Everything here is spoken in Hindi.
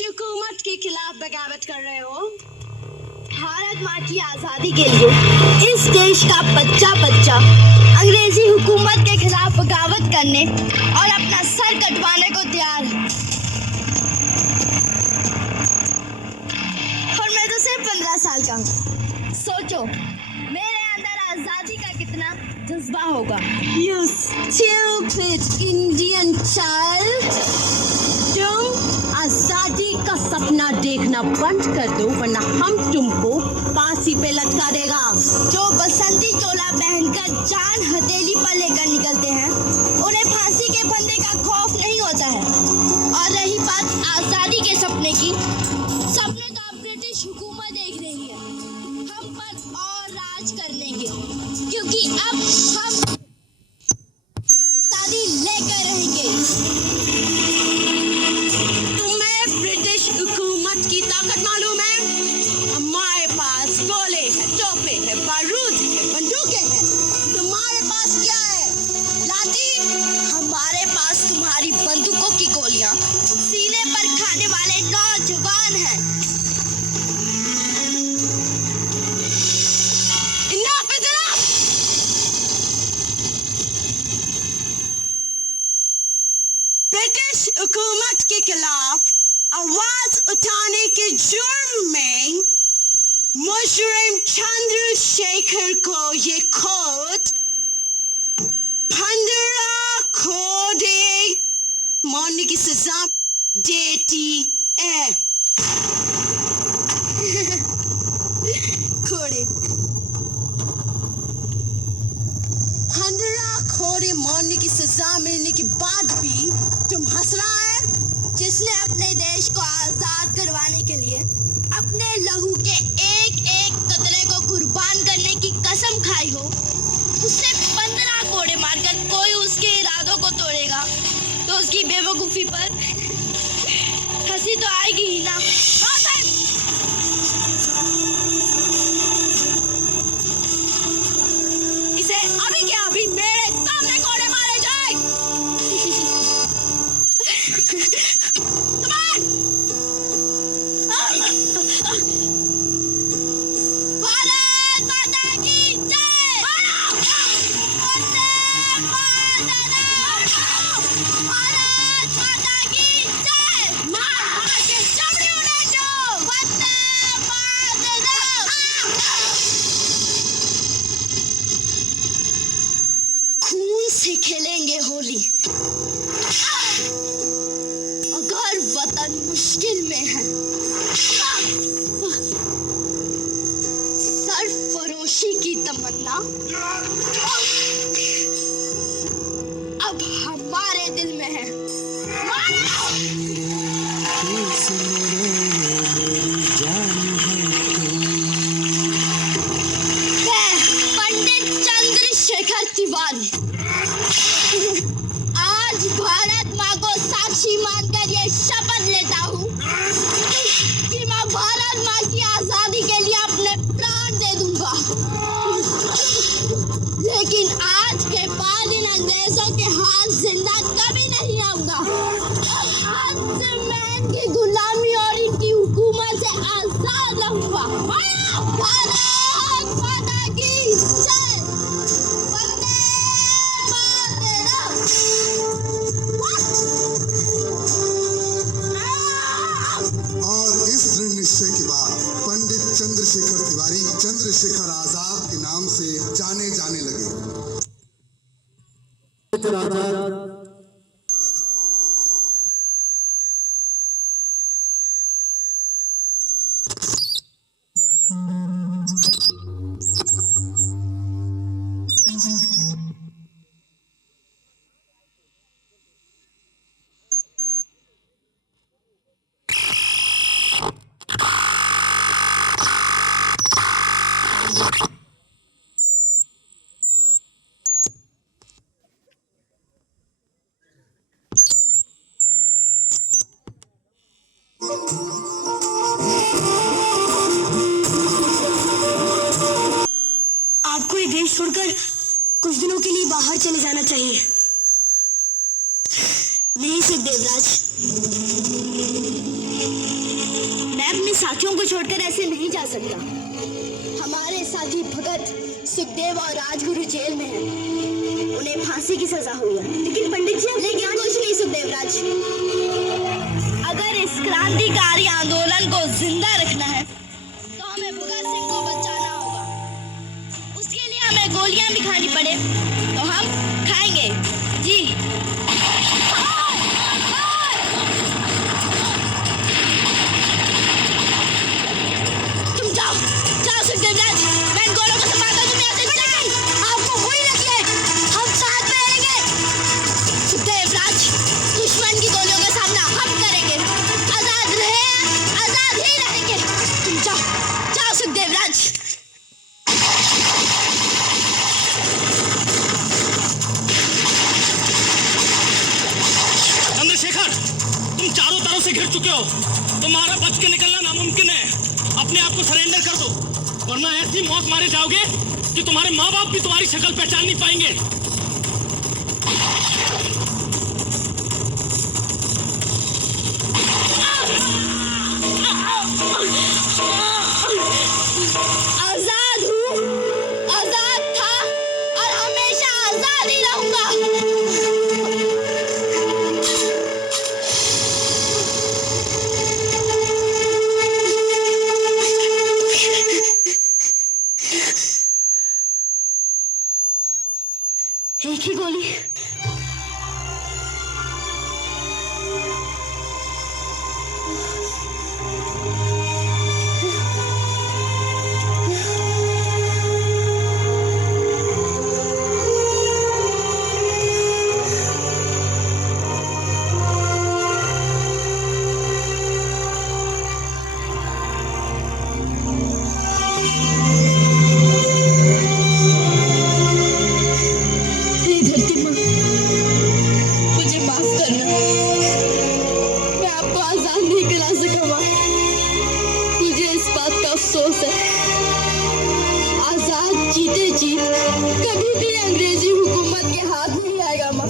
हुकूमत के खिलाफ बगावत कर रहे हो। भारत माँ की आजादी के लिए इस देश का बच्चा बच्चा अंग्रेजी हुकूमत के खिलाफ बगावत करने और अपना सर कटवाने को तैयार है। और मैं तो सिर्फ 15 साल का हूँ। सोचो मेरे अंदर आजादी का कितना जज्बा होगा। You stupid Indian child! तुम आजादी का सपना देखना बंद कर दो वरना हम तुमको फांसी पे लटका देगा। जो बसंती चोला पहनकर जान हथेली पर लेकर निकलते हैं उन्हें फांसी के फंदे का खौफ नहीं होता है। और रही बात आजादी के सपने की, सपने तो अब ब्रिटिश हुकूमत देख रही है हम पर और राज करने के, क्योंकि अब हम आजादी लेकर रहेंगे। तुम्हें ब्रिटिश हुकूमत की ताकत मालूम है? हमारे पास गोले हैं, तोपे हैं, बारूद है, बंदूकें हैं। तुम्हारे पास क्या है? लाठी? हमारे पास तुम्हारी बंदूकों की गोलियां सीने पर खाने वाले नौजवान हैं। Enough is enough! ब्रिटिश हुकूमत के खिलाफ आवाज उठाने के जुर्म में मुजरिम चंद्रशेखर को ये कोर्ट 15 कोड़े मारने की सजा देती है। खोड़े 15 खोड़े मारने की सजा मिलने के बाद भी तुम हंस रहा है? जिसने अपने देश को आजाद करवाने के लिए अपने लहू के एक एक कतरे को कुर्बान करने की कसम खाई हो, उससे 15 कोड़े मारकर कोई उसके इरादों को तोड़ेगा तो उसकी बेवकूफी पर हंसी तो आएगी ही ना। इसे अभी क्या अभी मेरे सामने कोड़े मारे जाए। भारत माता की जय! वंदे मातरम! भारत माता की जय! मार के चमड़ी उड़े दो। वंदे मातरम! खून से खेलेंगे होली। अगर वतन मुश्किल में है, सरफरोशी की तमन्ना अब हमारे दिल में है। मैं पंडित चंद्रशेखर तिवारी आज भारत माँ को साक्षी मानकर ये शपथ लेता हूँ कि मैं भारत माँ की आजादी के लिए अपने प्राण दे दूंगा। लेकिन आज के बाद इन अंग्रेजों के हाथ जिंदा कभी नहीं आऊंगा। आज से मैं इनकी गुलामी और इनकी हुकूमत से आजाद रहूंगा। भारत माता की जय! वंदे मातरम! और इस दृढ़ निश्चय के बाद पंडित चंद्रशेखर तिवारी चंद्रशेखर आजाद के नाम से जाने जाने लगे। आपको ये देश छोड़कर कुछ दिनों के लिए बाहर चले जाना चाहिए। नहीं सुखदेव राज, मैं अपने साथियों को छोड़कर ऐसे नहीं जा सकता। हमारे साथी भगत, सुखदेव और राजगुरु जेल में हैं। उन्हें फांसी की सजा हुई है। लेकिन पंडित जी, लेकिन कुछ नहीं सुखदेव राज। अगर इस क्रांतिकारी आंदोलन को जिंदा रखना है तो हमें भगत सिंह को बचाना होगा। उसके लिए हमें गोलियां भी खानी पड़े तो हम खाएंगे जी। तुम जाओ जाओ सुखदेव राज, मैं इन गोलों को संभालता हूं, तुम यहाँ से जाओ। आपको कोई रखिए, हम साथ में रहेंगे। सुखदेव राज, दुश्मन की गोलियों का सामना हम करेंगे। आजाद रहे, आजाद ही रहेंगे। तुम जाओ जाओ सुखदेव राज। चंद्रशेखर, तुम चारों तरफ से घिर चुके हो। तुम्हारा बच के निकलना नामुमकिन है। अपने आप को सरेंडर कर दो, वरना ऐसी मौत मारे जाओगे कि तुम्हारे माँ बाप भी तुम्हारी शक्ल पहचान नहीं पाएंगे। आजाद हूँ, आजाद था और हमेशा आजाद ही रहूंगा। एक ही गोली। हे धरती माँ, मुझे माफ करना। मैं आपको आजाद नहीं करा सका माँ। मुझे इस बात का अफसोस है। आजाद जीते जी कभी भी अंग्रेजी हुकूमत के हाथ नहीं आएगा माँ।